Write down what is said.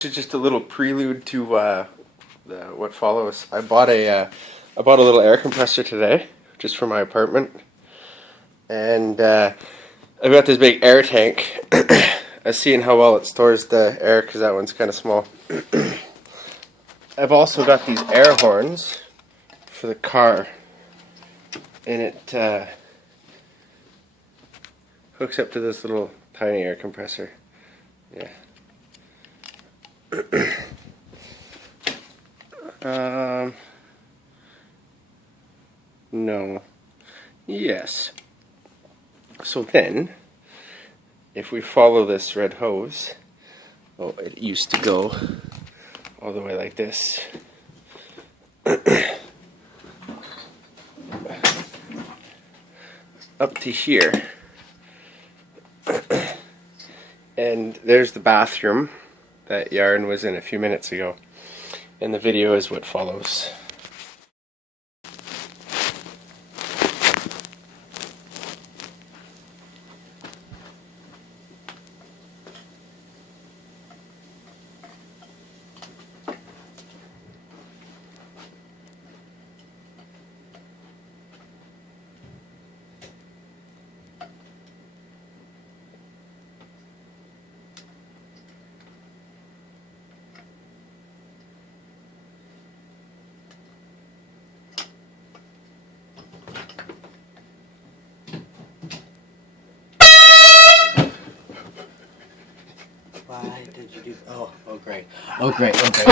Just a little prelude to what follows. I bought a little air compressor today, just for my apartment, and I've got this big air tank. I was seeing how well it stores the air because that one's kind of small. I've also got these air horns for the car, and it hooks up to this little tiny air compressor. Yeah. No. Yes. So then, if we follow this red hose, oh, it used to go all the way like this. Up to here. And there's the bathroom that Yarn was in a few minutes ago. And the video is what follows. Why did you do? Oh, great. Oh, great. Okay.